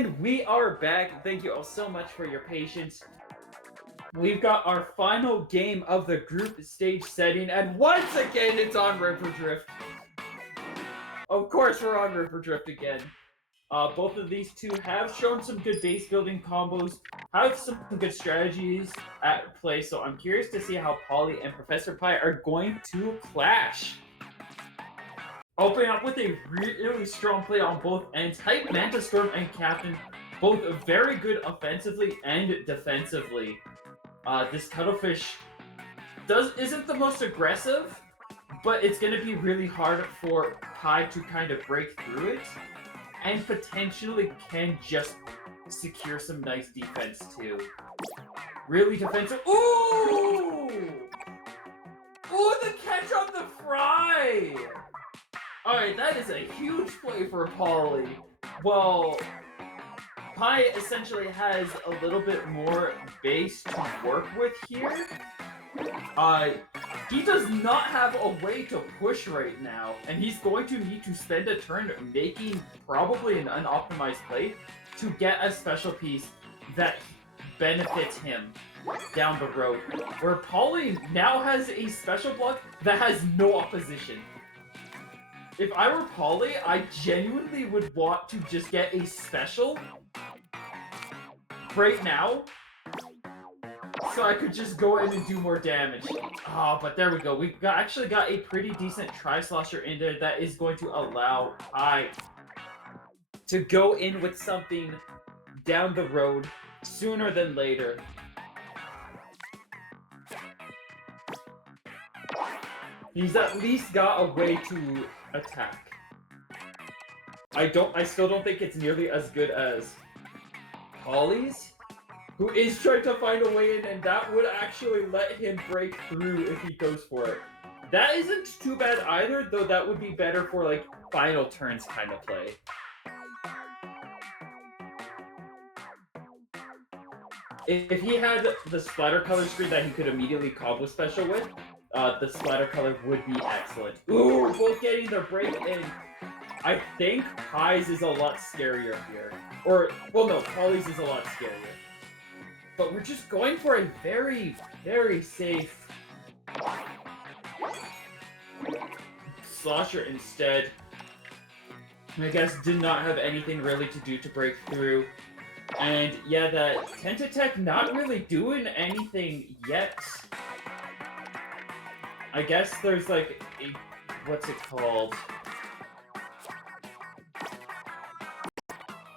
And we are back. Thank you all so much for your patience. We've got our final game of the group stage setting, and once again, it's on River Drift. Of course, we're on River Drift again. Both of these two have shown some good base building combos, have some good strategies at play, so I'm curious to see how Polly and Professor Pie are going to clash. Opening up with a really strong play on both ends. Hype, Manta Storm, and Captain, both very good offensively and defensively. This Cuttlefish isn't the most aggressive, but it's going to be really hard for Pie to kind of break through it, and potentially can just secure some nice defense too. Really defensive. Ooh! Ooh, the catch on the fry! Alright, that is a huge play for Polly. Well, Pie essentially has a little bit more base to work with here. He does not have a way to push right now, and he's going to need to spend a turn making probably an unoptimized play to get a special piece that benefits him down the road. Where Polly now has a special block that has no opposition. If I were Polly, I genuinely would want to just get a special right now, so I could just go in and do more damage. Oh, but there we go. We've actually got a pretty decent Tri-Slosher in there that is going to allow Pie to go in with something down the road sooner than later. He's at least got a way to attack. I still don't think it's nearly as good as Polly's, who is trying to find a way in, and that would actually let him break through if he goes for it. That isn't too bad either, though that would be better for, like, final turns kind of play. If he had the splatter color screen that he could immediately combo special with, the splatter color would be excellent. Ooh, both getting their break in. I think Pie's is a lot scarier here. Or, well no, Polly's is a lot scarier. But we're just going for a very, very safe Slosher instead. I guess did not have anything really to do to break through. And yeah, that Tentatek not really doing anything yet. I guess there's like a, what's it called?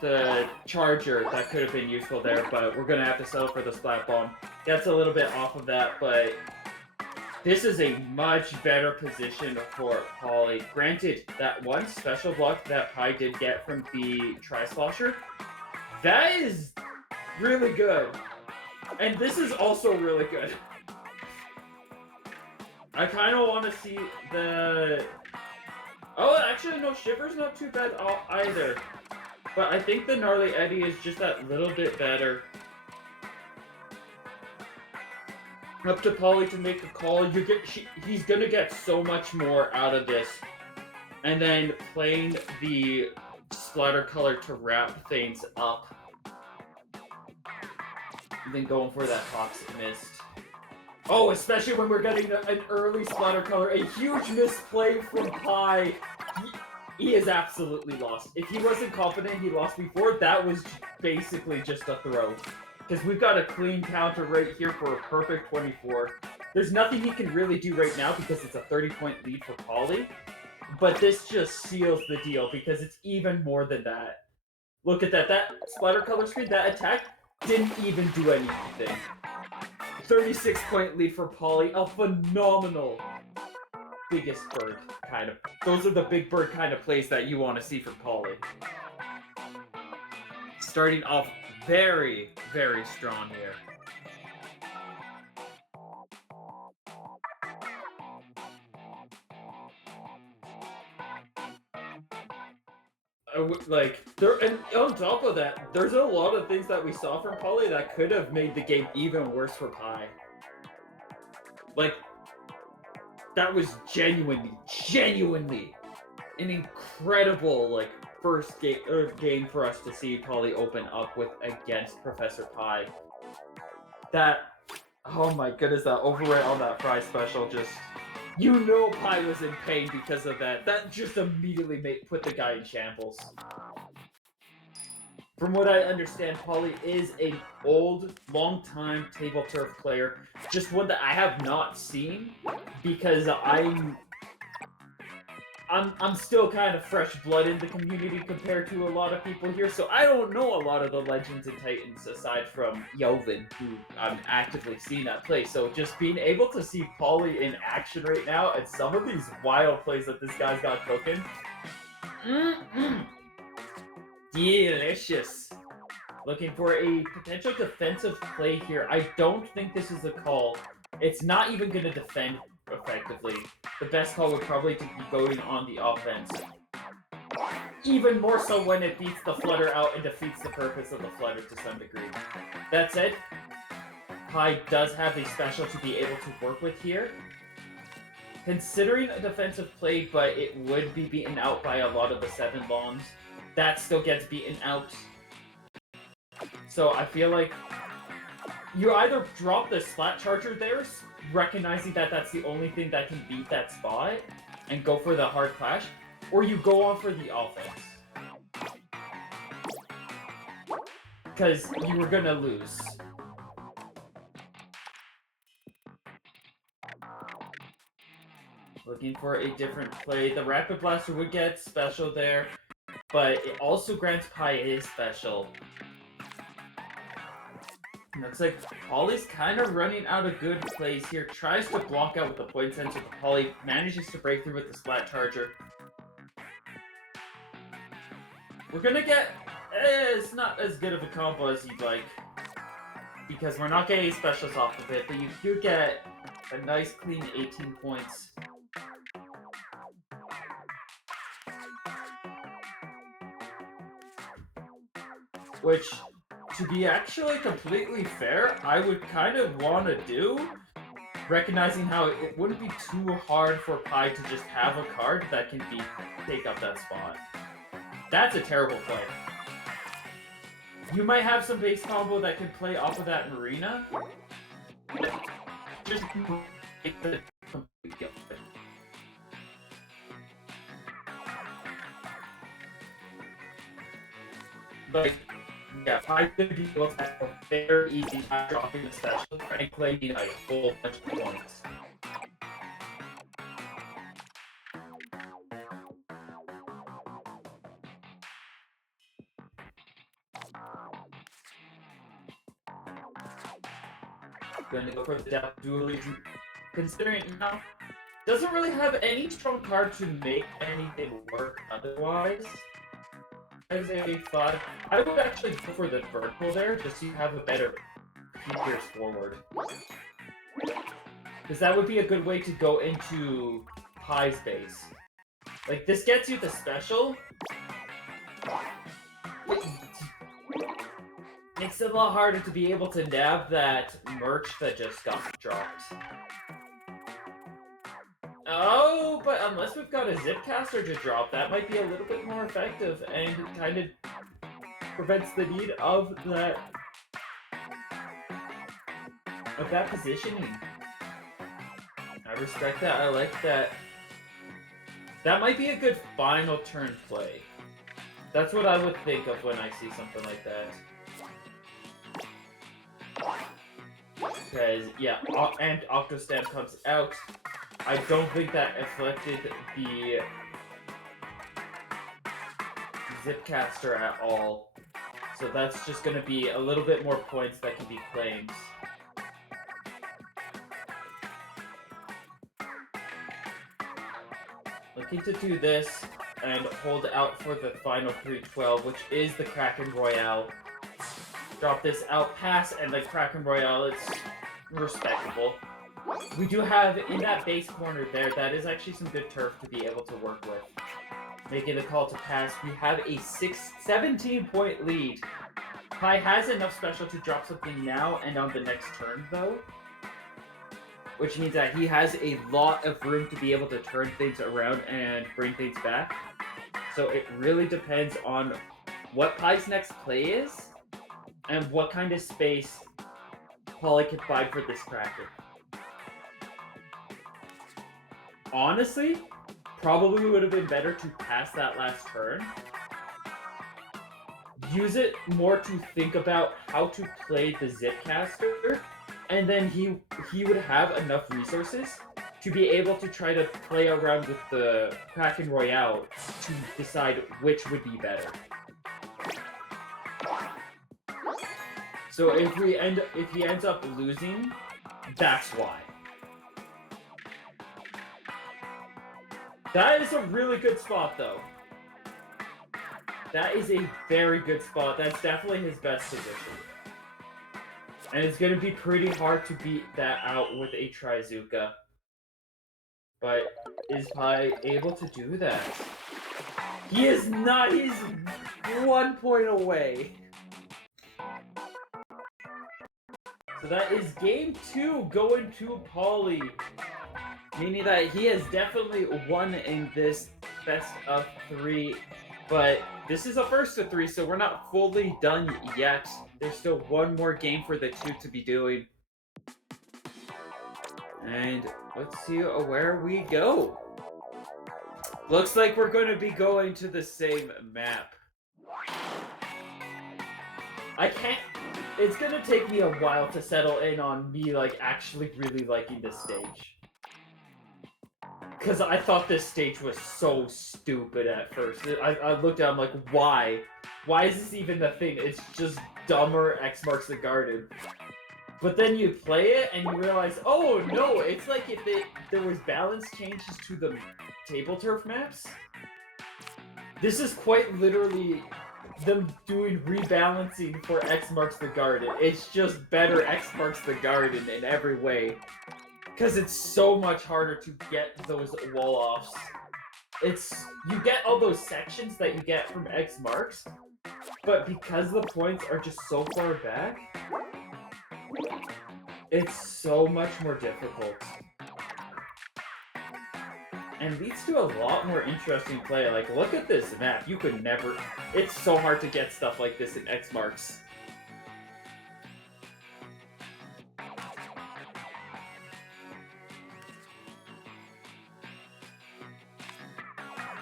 The charger that could have been useful there, but we're gonna have to settle for the Splat Bomb. Gets a little bit off of that, but this is a much better position for Polly. Granted, that one special block that Pie did get from the Tri-Slosher, that is really good. And this is also really good. I kind of want to see the... Oh, actually, no, Shiver's not too bad either. But I think the Gnarly Eddie is just that little bit better. Up to Polly to make a call. He's gonna get so much more out of this. And then playing the splatter color to wrap things up. And then going for that Toxic Mist. Oh, especially when we're getting an early splatter color. A huge misplay from Pie. He is absolutely lost. If he wasn't confident he lost before, that was basically just a throw. Because we've got a clean counter right here for a perfect 24. There's nothing he can really do right now because it's a 30-point lead for Polly. But this just seals the deal because it's even more than that. Look at that. That splatter color screen, that attack, didn't even do anything. 36-point lead for Polly. A phenomenal biggest bird kind of. Those are the big bird kind of plays that you want to see from Polly. Starting off very, very strong here. And on top of that, there's a lot of things that we saw from Polly that could have made the game even worse for Pie. Like, that was genuinely an incredible, like, first game for us to see Polly open up with against Professor Pie. That, oh my goodness, that overwrite on that fry special just, you know Pie was in pain because of that. That just immediately put the guy in shambles. From what I understand, Polly is an old, long-time Tableturf player. Just one that I have not seen because I'm still kind of fresh blood in the community compared to a lot of people here, so I don't know a lot of the Legends and Titans aside from Yovin, who I'm actively seeing that play. So just being able to see Polly in action right now and some of these wild plays that this guy's got cooking, delicious. Looking for a potential defensive play here. I don't think this is a call. It's not even going to defend effectively. The best call would probably be going on the offense. Even more so when it beats the Flutter out and defeats the purpose of the Flutter to some degree. That said, Pie does have a special to be able to work with here. Considering a defensive play, but it would be beaten out by a lot of the 7 bombs. That still gets beaten out. So I feel like you either drop the Splat Charger there, recognizing that that's the only thing that can beat that spot, and go for the hard clash, or you go on for the offense. Because you were gonna lose. Looking for a different play. The Rapid Blaster would get special there, but it also grants Pie his special. Looks like Polly's kind of running out of good plays here. Tries to block out with the point sensor, but Polly manages to break through with the Splat Charger. We're gonna get... it's not as good of a combo as you'd like, because we're not getting specials off of it, but you do get a nice clean 18 points. Which, to be actually completely fair, I would kind of want to do, recognizing how it wouldn't be too hard for Pie to just have a card that can take up that spot. That's a terrible play. You might have some base combo that can play off of that Marina. Just take the complete kill. But yeah, I could be able to have a very easy time dropping the special and playing a whole bunch of points. Going to go for the depth dualism. Considering now, doesn't really have any strong card to make anything work otherwise. As a 5, I would actually go for the vertical there, just so you have a better features forward. Because that would be a good way to go into Pie's base. Like, this gets you the special. Makes it a lot harder to be able to nab that merch that just got dropped. Oh, but unless we've got a Zipcaster to drop, that might be a little bit more effective and kind of prevents the need of that positioning. I respect that. I like that. That might be a good final turn play. That's what I would think of when I see something like that. Because, yeah, and Octostamp comes out. I don't think that affected the Zipcaster at all. So that's just going to be a little bit more points that can be claimed. Looking to do this and hold out for the final 312, which is the Kraken Royale. Drop this out, pass, and the Kraken Royale, it's respectable. We do have, in that base corner there, that is actually some good turf to be able to work with. Making the call to pass, we have a 17-point lead. Pie has enough special to drop something now and on the next turn, though. Which means that he has a lot of room to be able to turn things around and bring things back. So it really depends on what Pie's next play is, and what kind of space Polly can find for this Kraken. Honestly, probably would have been better to pass that last turn. Use it more to think about how to play the Zipcaster, and then he would have enough resources to be able to try to play around with the Kraken Royale to decide which would be better. So if he ends up losing, that's why. That is a really good spot, though. That is a very good spot. That's definitely his best position. And it's going to be pretty hard to beat that out with a Trizuka. But is Pi able to do that? He is not. He's 1 point away. So that is game 2 going to Polly. Meaning that he has definitely won in this best of 3. But this is a first of 3, so we're not fully done yet. There's still one more game for the two to be doing. And let's see where we go. Looks like we're going to be going to the same map. I can't... It's going to take me a while to settle in on me, like, actually really liking this stage. Because I thought this stage was so stupid at first. I looked at it, I'm like, why? Why is this even a thing? It's just dumber X marks the garden. But then you play it and you realize, oh no, it's like if there was balance changes to the Tableturf maps. This is quite literally them doing rebalancing for X marks the garden. It's just better X marks the garden in every way. Because it's so much harder to get those wall-offs. You get all those sections that you get from X marks, but because the points are just so far back, it's so much more difficult. And leads to a lot more interesting play. Like, look at this map. You could never... It's so hard to get stuff like this in X marks.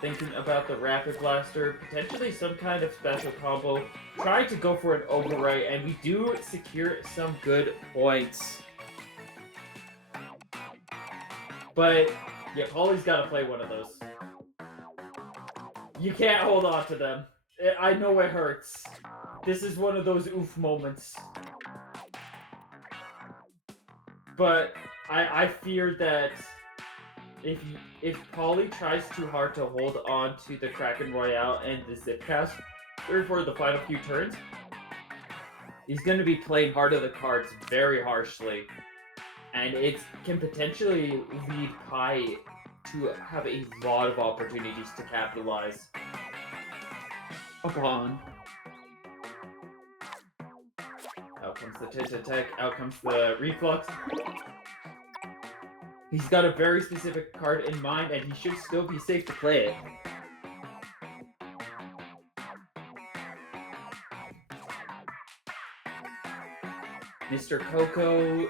Thinking about the Rapid Blaster, potentially some kind of special combo, trying to go for an overwrite, and we do secure some good points. But, yeah, Polly's got to play one of those. You can't hold on to them. I know it hurts. This is one of those oof moments. But I fear that if Polly tries too hard to hold on to the Kraken Royale and the Zipcaster for the final few turns, he's going to be playing Heart of the Cards very harshly. And it can potentially lead Pi to have a lot of opportunities to capitalize upon. Out comes the Tit-Tit-Tech, out comes the Reflux. He's got a very specific card in mind, and he should still be safe to play it. Mr. Coco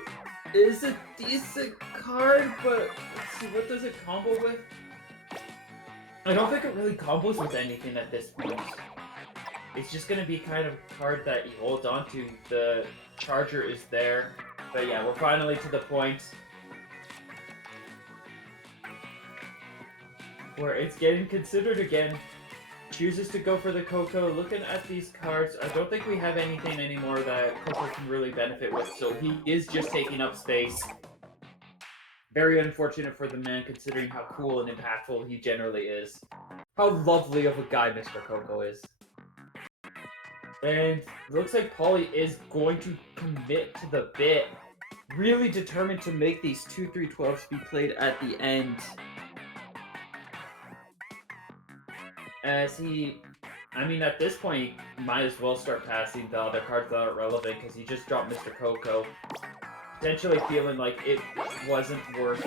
is a decent card, but let's see, what does it combo with? I don't think it really combos with anything at this point. It's just going to be kind of a card that he holds on to. The charger is there. But yeah, we're finally to the point where it's getting considered again. Chooses to go for the Coco. Looking at these cards, I don't think we have anything anymore that Coco can really benefit with, so he is just taking up space. Very unfortunate for the man, considering how cool and impactful he generally is. How lovely of a guy Mr. Coco is. And looks like Polly is going to commit to the bit. Really determined to make these 2-3-12s be played at the end. As I mean, at this point, he might as well start passing the other cards that aren't relevant, because he just dropped Mr. Coco. Potentially feeling like it wasn't worth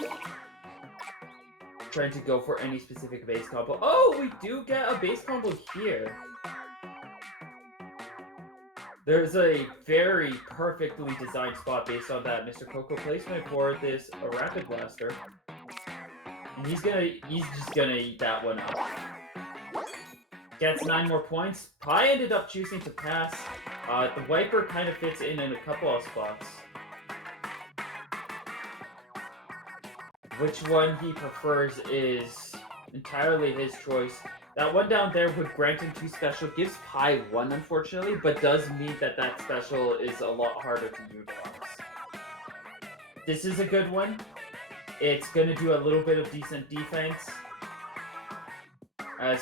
trying to go for any specific base combo. Oh, we do get a base combo here. There's a very perfectly designed spot based on that Mr. Coco placement for this Rapid Blaster. And he's just gonna eat that one up. Gets 9 more points. Pi ended up choosing to pass. The Wiper kind of fits in a couple of spots. Which one he prefers is entirely his choice. That one down there would grant him 2 special, gives Pi 1 unfortunately, but does mean that that special is a lot harder to utilize. This is a good one. It's gonna do a little bit of decent defense. As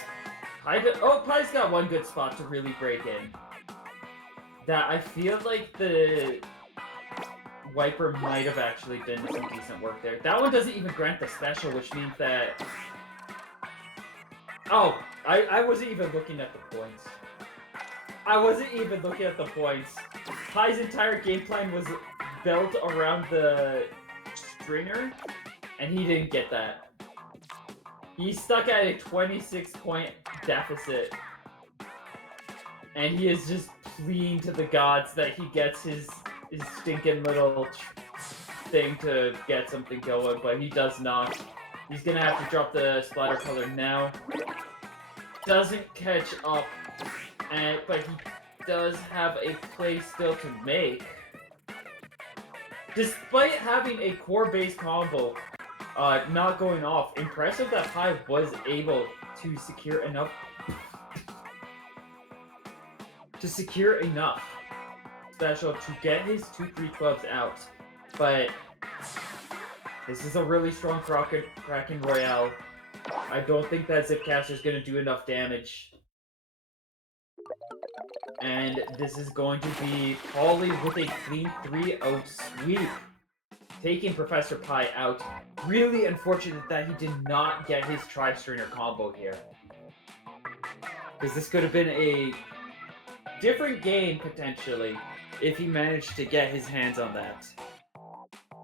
Pi's got one good spot to really break in. That I feel like the Wiper might have actually been some decent work there. That one doesn't even grant the special, which means that... Oh, I wasn't even looking at the points. I wasn't even looking at the points. Pi's entire game plan was built around the stringer, and he didn't get that. He's stuck at a 26-point deficit. And he is just pleading to the gods that he gets his stinking little thing to get something going, but he does not. He's gonna have to drop the splatter color now. Doesn't catch up, but he does have a play still to make. Despite having a core base combo not going off, impressive that Pi was able to secure enough special to get his 2-3-12s out. But this is a really strong Kraken Royale. I don't think that Zipcaster is going to do enough damage. And this is going to be Polly with a clean 3-0 sweep, taking Professor Pi out. Really unfortunate that he did not get his Tri-Stringer combo here. Because this could have been a different game, potentially, if he managed to get his hands on that.